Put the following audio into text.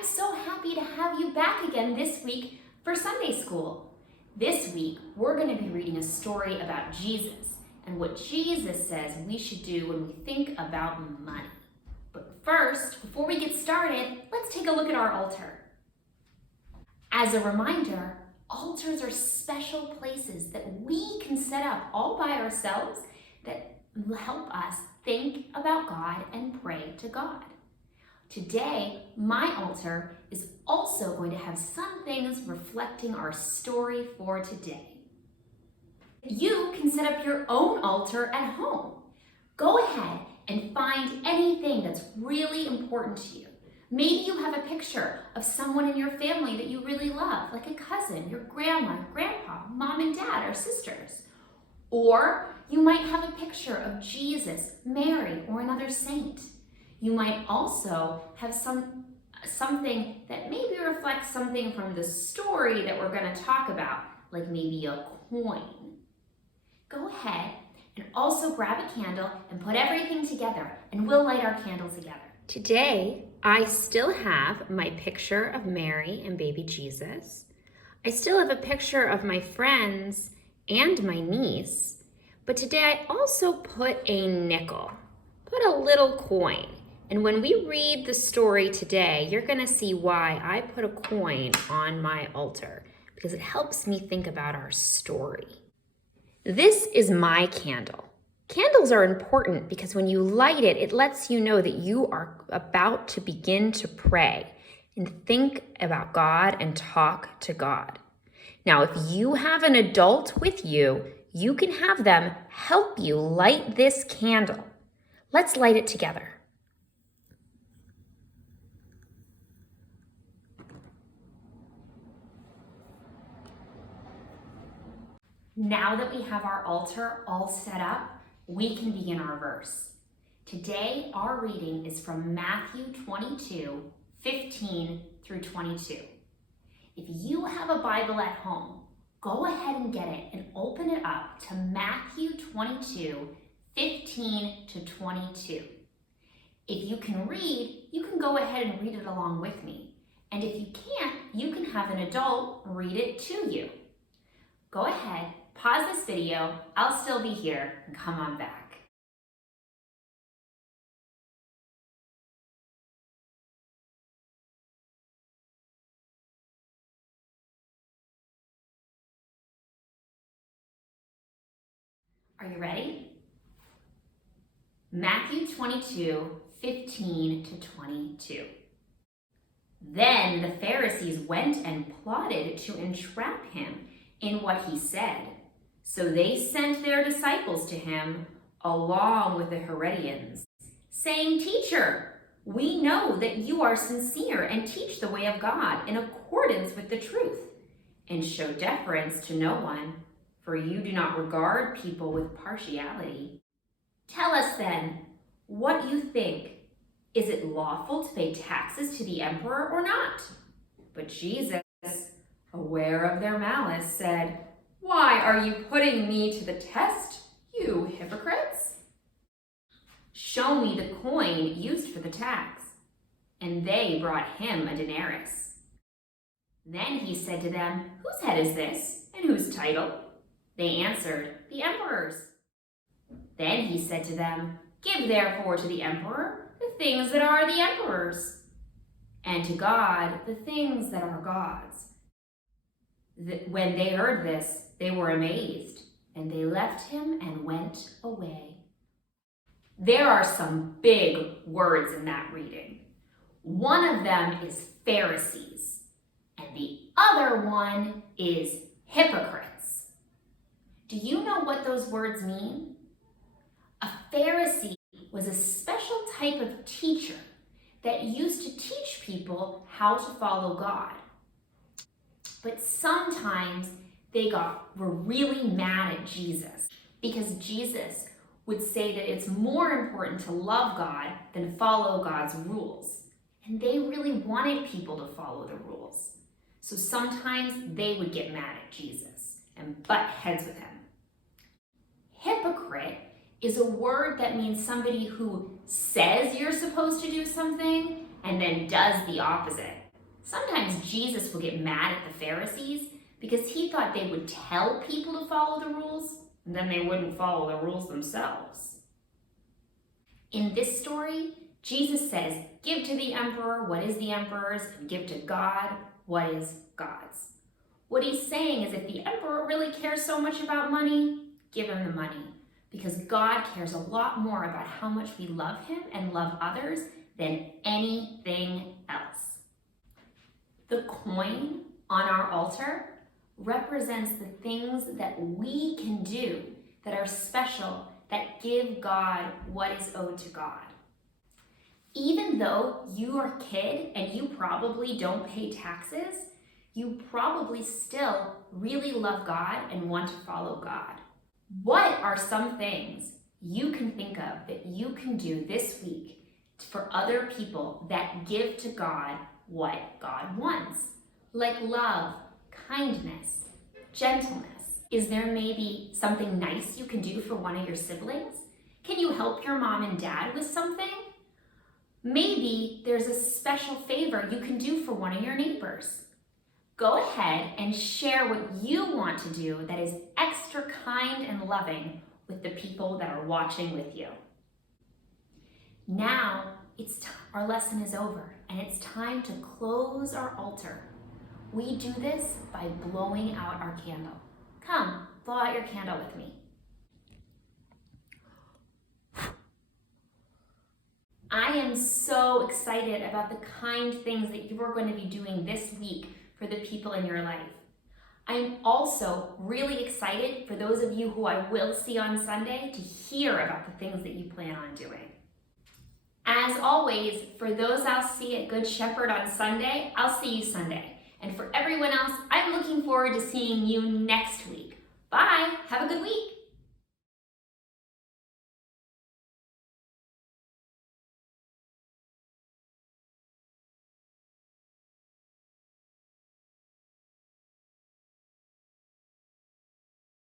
I'm so happy to have you back again this week for Sunday School. This week, we're going to be reading a story about Jesus and what Jesus says we should do when we think about money. But first, before we get started, let's take a look at our altar. As a reminder, altars are special places that we can set up all by ourselves that help us think about God and pray to God. Today, my altar is also going to have some things reflecting our story for today. You can set up your own altar at home. Go ahead and find anything that's really important to you. Maybe you have a picture of someone in your family that you really love, like a cousin, your grandma, grandpa, mom and dad, or sisters. Or you might have a picture of Jesus, Mary, or another saint. You might also have something that maybe reflects something from the story that we're going to talk about, like maybe a coin. Go ahead and also grab a candle and put everything together, and we'll light our candle together. Today, I still have my picture of Mary and baby Jesus. I still have a picture of my friends and my niece, but today I also put a nickel, put a little coin. And when we read the story today, you're going to see why I put a coin on my altar, because it helps me think about our story. This is my candle. Candles are important because when you light it, it lets you know that you are about to begin to pray and think about God and talk to God. Now, if you have an adult with you, you can have them help you light this candle. Let's light it together. Now that we have our altar all set up, we can begin our verse. Today, our reading is from Matthew 22, 15 through 22. If you have a Bible at home, go ahead and get it and open it up to Matthew 22, 15 to 22. If you can read, you can go ahead and read it along with me. And if you can't, you can have an adult read it to you. Go ahead, pause this video, I'll still be here, and come on back. Are you ready? Matthew 22, 15 to 22. Then the Pharisees went and plotted to entrap him in what he said. So they sent their disciples to him along with the Herodians, saying, "Teacher, we know that you are sincere and teach the way of God in accordance with the truth, and show deference to no one, for you do not regard people with partiality. Tell us then what you think. Is it lawful to pay taxes to the emperor or not?" But Jesus, aware of their malice, said, "Why are you putting me to the test, you hypocrites? Show me the coin used for the tax." And they brought him a denarius. Then he said to them, "Whose head is this, and whose title?" They answered, "The emperor's." Then he said to them, "Give therefore to the emperor the things that are the emperor's, and to God the things that are God's." When they heard this, they were amazed, and they left him and went away. There are some big words in that reading. One of them is Pharisees, and the other one is hypocrites. Do you know what those words mean? A Pharisee was a special type of teacher that used to teach people how to follow God. But sometimes they were really mad at Jesus because Jesus would say that it's more important to love God than follow God's rules. And they really wanted people to follow the rules. So sometimes they would get mad at Jesus and butt heads with him. Hypocrite is a word that means somebody who says you're supposed to do something and then does the opposite. Sometimes Jesus will get mad at the Pharisees because he thought they would tell people to follow the rules, and then they wouldn't follow the rules themselves. In this story, Jesus says, give to the emperor what is the emperor's, and give to God what is God's. What he's saying is if the emperor really cares so much about money, give him the money, because God cares a lot more about how much we love him and love others than anything else. The coin on our altar represents the things that we can do that are special, that give God what is owed to God. Even though you are a kid and you probably don't pay taxes, you probably still really love God and want to follow God. What are some things you can think of that you can do this week for other people that give to God what God wants? Like love, kindness, gentleness. Is there maybe something nice you can do for one of your siblings? Can you help your mom and dad with something? Maybe there's a special favor you can do for one of your neighbors. Go ahead and share what you want to do that is extra kind and loving with the people that are watching with you. Now, our lesson is over and it's time to close our altar. We do this by blowing out our candle. Come, blow out your candle with me. I am so excited about the kind things that you are going to be doing this week for the people in your life. I'm also really excited for those of you who I will see on Sunday to hear about the things that you plan on doing. As always, for those I'll see at Good Shepherd on Sunday, I'll see you Sunday. And for everyone else, I'm looking forward to seeing you next week. Bye, have a good week.